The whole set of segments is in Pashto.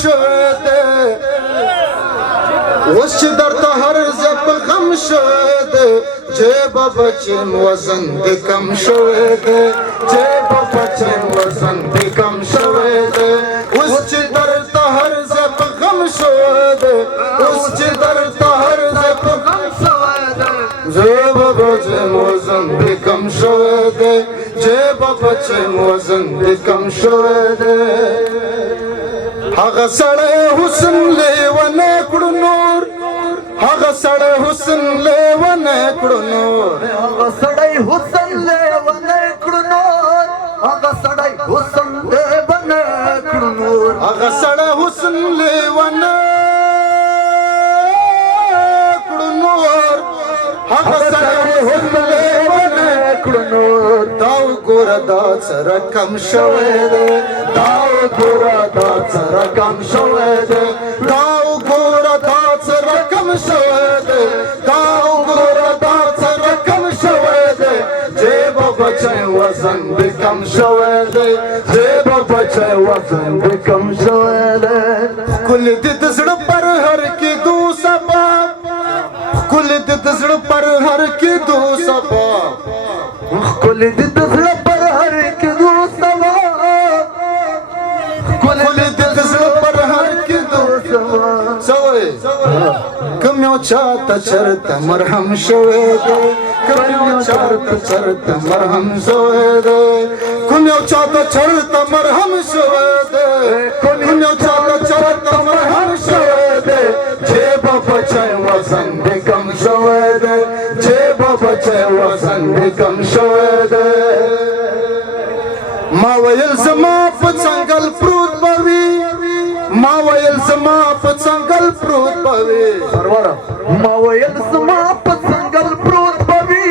شوی دی اوس چې درته هر ځای په غم شوی دی جیبه بچین وزن دې کم شوی دی جیبه بچین وزن دې کم شوی دی اوس چې درته هر ځای په غم شوی دی اوس چې درته هر ځای په غم شوی دی جیبه بچین وزن دې کم شوی دی جیبه بچین وزن دې کم شوی دی هغه سړی حسن لیونی کړو نور هغه سړی حسن لیونی کړو نور هغه سړی حسن لیونی کړو نور هغه سړی حسن لیونی کړو نور هغه سړی حسن لیونی کړو نور هغه سړی حسن لیونی کړو نور دا وګوره دا څه رقم شوی دی دا وګوره دا څه رقم شوی دی دا وګوره دا څه رقم شوی دی دا وګوره دا څه رقم شوی دی جیبه بچی وزن دې کم شوی دی جیبه بچی وزن دې کم شوی دی ښکلې دې د زړه پر هر کېدو سبب ښکلې دې د زړه پر هر کېدو سبب ښکلې دې د زړه پر هر کېدو سبب ښکلې دې د زړه پر هر کېدو څه وایې کوم یو چاته چرته مرهم شوی دی کوم یو چاته چرته مرهم شوی دی کوم یو چاته چرته مرهم شوی دی کوم یو چاته چرته مرهم شوی دی جیبه بچی وزن دې کم شوی دی جیبه بچی وزن دې کم شوی دی ما ویل زما په څنګل پروت به وي ما ویل زما په څنګل پروت به وي ما ویل زما په څنګل پروت به وي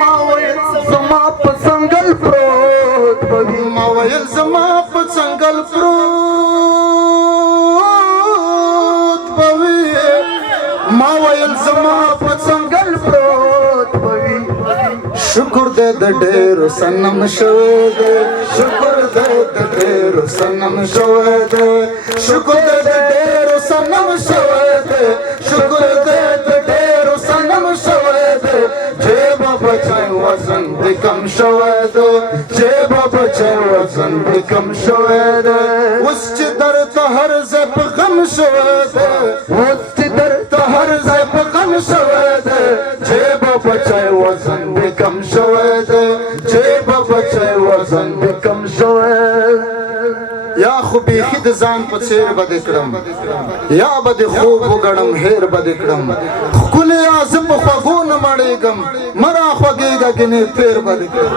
ما ویل زما په څنګل پروت به وي ما ویل زما په څنګل پروت به وي ما ویل زما په څنګل پروت به وي شکر دې د ډېرو صنم شوی دی شکر دې د ډېرو صنم شوی دی شکر دې د ډېرو صنم شوی دی شکر دې د ډېرو صنم شوی دی جیبه بچی وزن دې کم شوی دی جیبه بچی وزن دې کم شوی دی اوس چې درته هر ځای په غم شوی دی اوس چې درته هر ځای په غم شوی دی جیبه بچی وزن دې کم شوی دی جیبه بچی وزن دې کم شوی یا خو بیخي د ځان په څېر به دې کړم یا به دې خوب وګڼم هیر به دې کړم ښکلې یا زه په خوږو نه مړېږم مه راخوږېږه ګنې پیر به دې کړم